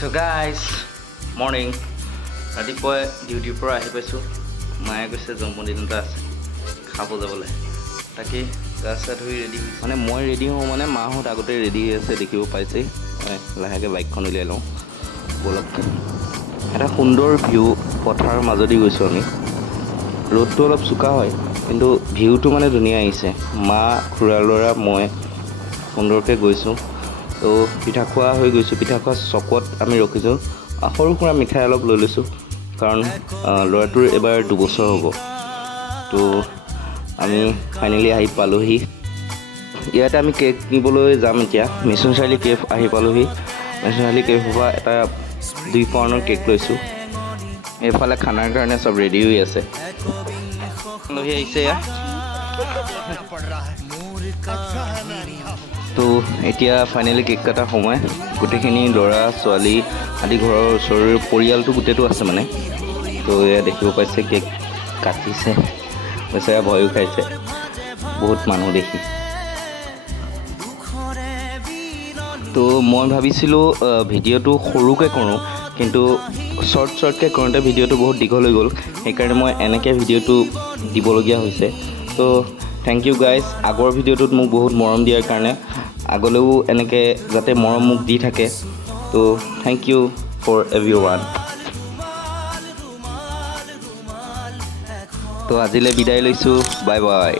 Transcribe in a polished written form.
So guys, morning. ৰাতিপুৱাই ডিউটিৰ পৰা আহি পাইছোঁ। মায়ে কৈছে জন্মদিন এটা আছে, খাব যাবলৈ। তাকে গা চা ধুই ৰেডি মানে মই ৰেডি হওঁ মানে মাহঁত আগতে ৰেডি আছে দেখিব পাইছেই। লাহেকৈ বাইকখন উলিয়াই লওঁ ব'লক। এটা সুন্দৰ ভিউ পথাৰৰ মাজদি গৈছোঁ আমি। ৰ'দটো অলপ চোকা হয় কিন্তু ভিউটো মানে ধুনীয়া আহিছে। মা খুৰা ল'ৰা মই সুন্দৰকৈ গৈছোঁ। তো পিঠা খোৱা হৈ গৈছোঁ। পিঠা খোৱা চকত আমি ৰখিছোঁ। সৰু সুৰা মিঠাই অলপ লৈ লৈছোঁ কাৰণ ল'ৰাটোৰ এবাৰ 2 বছৰ হ'ব। তো আমি ফাইনেলি আহি পালোহি। ইয়াতে আমি কেক নিবলৈ যাম এতিয়া। মিছন চাৰিআলি কেফ আহি পালোহি। মিছন চাৰিআলি কেফৰ পৰা এটা 2 পাউণ্ডৰ কেক লৈছোঁ। এইফালে খানাৰ কাৰণে চব ৰেডি হৈ আছে। আলহী আহিছে এয়া। তো এতিয়া ফাইনেলি কেক কটাৰ সময়। গোটেইখিনি ল'ৰা ছোৱালী আদি ঘৰৰ ওচৰৰ পৰিয়ালটো গোটেইটো আছে মানে। তো এয়া দেখিব পাইছে কেক কাটিছে। বেচেৰা ভয়ো খাইছে বহুত মানুহ দেখি। তো মই ভাবিছিলোঁ ভিডিঅ'টো সৰুকৈ কৰোঁ, কিন্তু শ্বৰ্টকৈ কৰোঁতে ভিডিঅ'টো বহুত দীঘল হৈ গ'ল। সেইকাৰণে মই এনেকৈ ভিডিঅ'টো দিবলগীয়া হৈছে। তো থেংক ইউ গাইজ, আগৰ ভিডিঅ'টোত মোক বহুত মৰম দিয়াৰ কাৰণে। আগলৈও এনেকৈ যাতে মৰম মোক দি থাকে। তো থেংক ইউ ফৰ এভৰিৱান। তো আজিলৈ বিদায় লৈছোঁ। Bye bye.